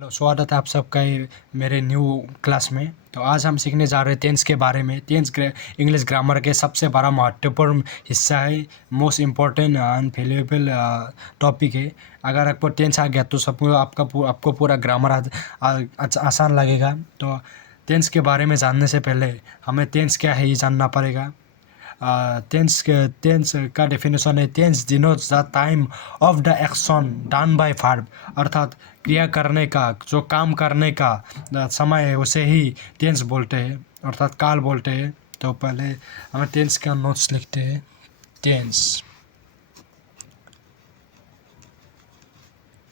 हेलो, स्वागत है आप सबका मेरे न्यू क्लास में। तो आज हम सीखने जा रहे हैं टेंस के बारे में। टेंस इंग्लिश ग्रामर के सबसे बड़ा महत्वपूर्ण हिस्सा है, most important and valuable topic है। अगर आपको टेंस आ गया तो सब आपको पूरा ग्रामर आसान लगेगा। तो टेंस के बारे में जानने से पहले हमें टेंस क्या है ये जानना पड़ेगा। टेंस का डेफिनेशन है, tense denotes the time of the action done by verb, अर्थात क्रिया करने का, जो काम करने का समय है उसे ही टेंस बोलते हैं, अर्थात काल बोलते हैं। तो पहले हमें टेंस का नोट्स लिखते हैं। Tense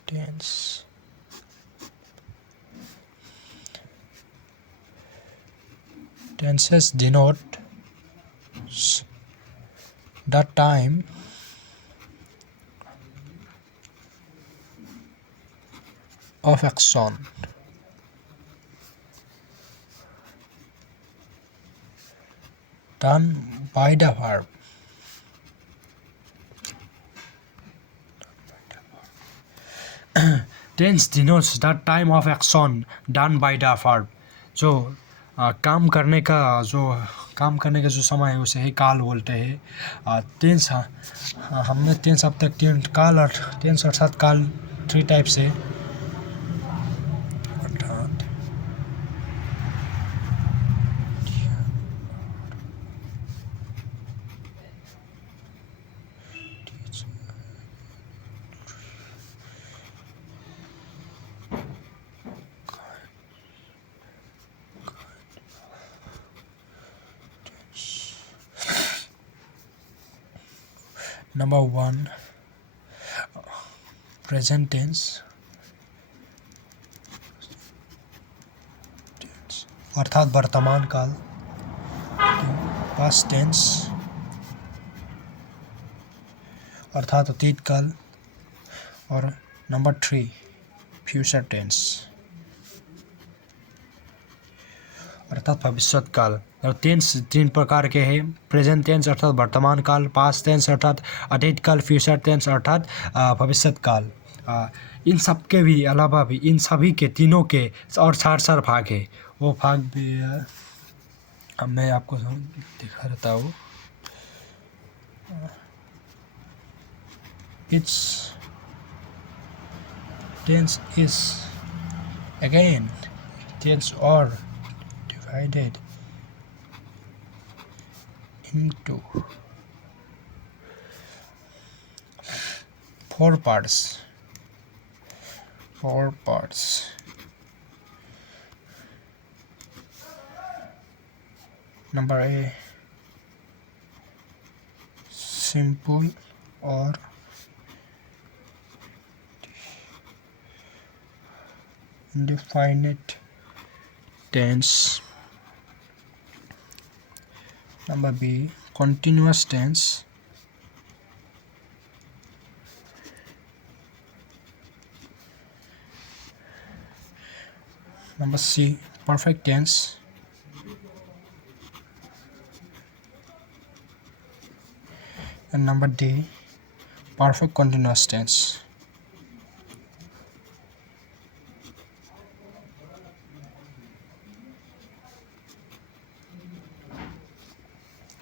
tense tenses denote the time of action done by the verb. Tense denotes the time of action done by the verb. जो काम करने का जो समय है उसे ही काल बोलते हैं। टेंस हमने टेंस अब तक काल और टेंस अर्थात काल 3 टाइप्स है, अर्थात नंबर 1 प्रेजेंट टेंस, अर्थात वर्तमान काल। पास्ट टेंस अर्थात अतीत काल। और नंबर 3 फ्यूचर टेंस, अर्थात भविष्य काल। और टेंस 3 प्रकार के हैं, प्रेजेंट टेंस अर्थात वर्तमान काल, पास्ट टेंस अर्थात अतीत काल, फ्यूचर टेंस अर्थात भविष्य काल। इन सब के भी अलावा भी इन सभी के तीनों के और 4 भाग है, वो भाग भी अब मैं आपको दिखा देता हूँ। Its tense is again tense are divided into 4 parts. Number A, simple or indefinite tense. Number B, continuous tense. Number C, perfect tense. And number D, perfect continuous tense.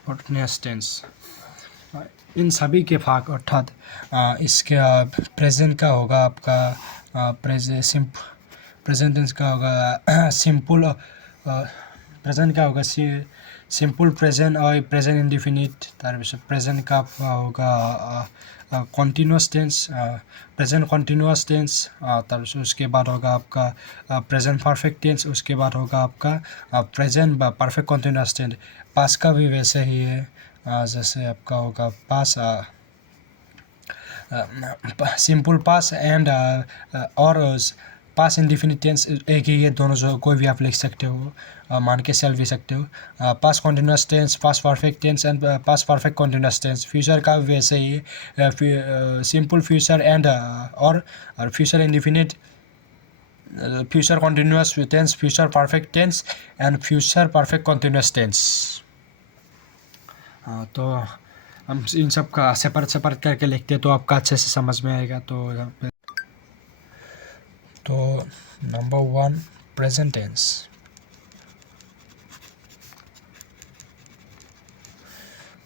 continuous tense इन सभी के भाग, अर्थात इसके प्रेजेंट का होगा आपका present tense का होगा सिंपल, प्रेजेंट का होगा सिंपल प्रेजेंट और प्रेजेंट इंडिफिनिट। तारपिছত प्रेजेंट का होगा continuous tense, present continuous tense. तारपिছত उसके बाद होगा आपका प्रेजेंट परफेक्ट टेंस, उसके बाद होगा आपका प्रेजेंट परफेक्ट कंटिन्यूअस टेंस। पास का भी वैसे ही है, जैसे आपका होगा पास सिंपल पास एंड और पास इंडिफिनिट टेंस एक ही है, दोनों जो कोई भी आप लिख सकते हो, मान के सेल भी सकते हो। Past continuous tense, past perfect tense and past perfect continuous tense. Future का भी वैसे ही है, सिंपल फ्यूचर एंड और future indefinite, future continuous tense, future perfect tense and future perfect continuous tense. तो हम इन सब का सेपरेट करके लिखते हैं तो आपका अच्छे से समझ में आएगा। तो number 1 present tense.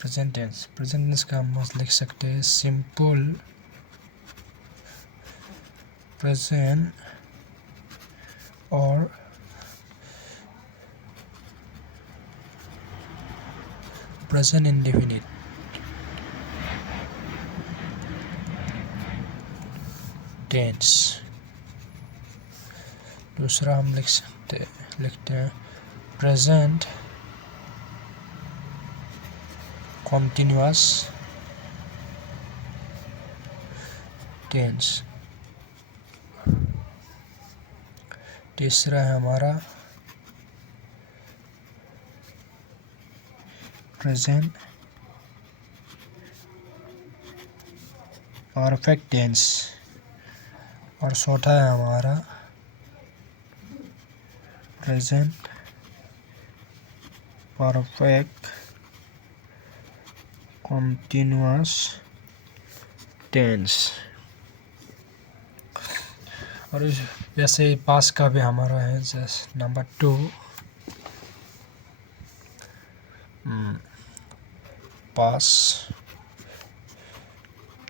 Present tense का हम लिख सकते हैं सिंपल प्रेजेंट और प्रेजेंट इंडेफिनिट टेंस। दूसरा हम लिखते हैं प्रेजेंट कॉन्टिन्यूअस टेंस। तीसरा है हमारा प्रेजेंट परफेक्ट टेंस और चौथा है हमारा प्रेजेंट परफेक्ट कंटिन्यूअस टेंस। और वैसे पास का भी हमारा है just number 2 past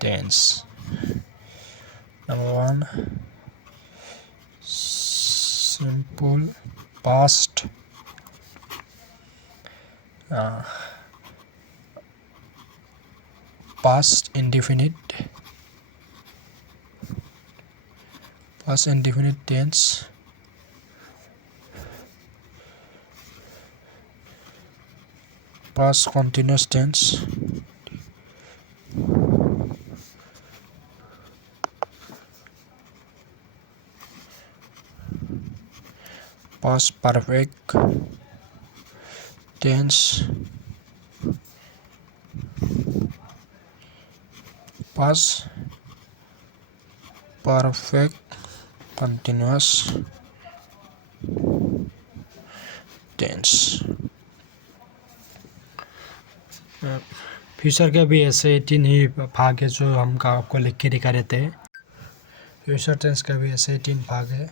tense. Number 1 simple past past indefinite tense, past continuous tense, past perfect tense, past perfect continuous tense। Future के भी ऐसे 3 ही भाग है जो हम आपको लिख के दिखा देते हैं। फ्यूचर टेंस का भी ऐसे 3 भाग है।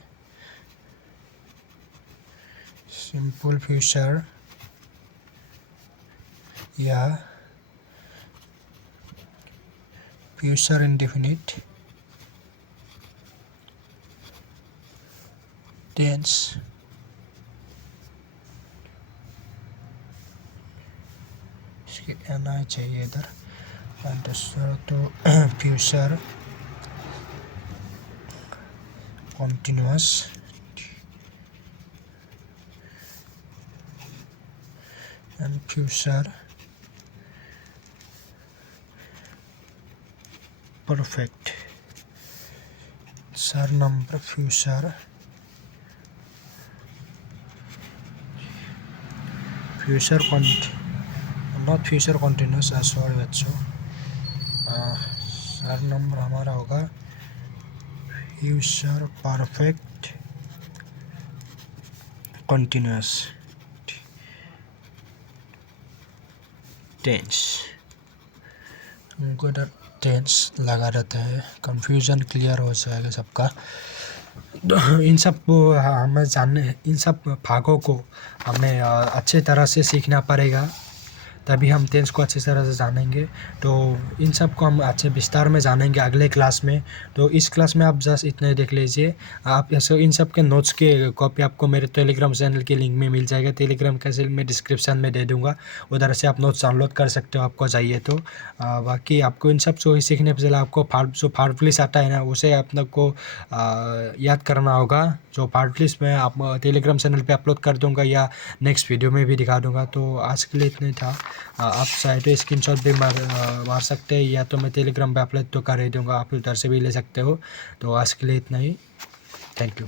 सिंपल फ्यूचर या फ्यूचर इंडेफिनिट टेंस, इसके आना चाहिए इधर। और दूसरा तो future continuous and future perfect. Sir number future not future continuous, sorry बच्चों। सर नंबर हमारा होगा फ्यूचर परफेक्ट कंटिन्यूस टेंस। हमको इधर टेंस लगा रहता है, कंफ्यूजन क्लियर हो जाएगा सबका। इन सब को हमें जानने, इन सब भागों को हमें अच्छे तरह से सीखना पड़ेगा, तभी हम टेंस को अच्छी तरह से जानेंगे। तो इन सब को हम अच्छे विस्तार में जानेंगे अगले क्लास में। तो इस क्लास में आप जस्ट इतना ही देख लीजिए। आप ऐसे इन सब के नोट्स के कॉपी आपको मेरे टेलीग्राम चैनल के लिंक में मिल जाएगा। टेलीग्राम का लिंक मैं डिस्क्रिप्शन में दे दूँगा, उधर से आप नोट्स डाउनलोड कर सकते हो आपको चाहिए तो। बाकी आपको इन सब जो सीखने से पहले आपको जो पार्ट लिस्ट आता है ना, उसे आप लोग को याद करना होगा। जो पार्ट लिस्ट मैं आप टेलीग्राम चैनल पे अपलोड कर दूंगा या नेक्स्ट वीडियो में भी दिखा दूंगा। तो आज के लिए इतना ही था। आप चाहे तो स्क्रीनशॉट भी मार सकते हैं, या तो मैं टेलीग्राम पे अपलोड तो कर ही दूंगा, आप उधर से भी ले सकते हो। तो आज के लिए इतना ही, थैंक यू।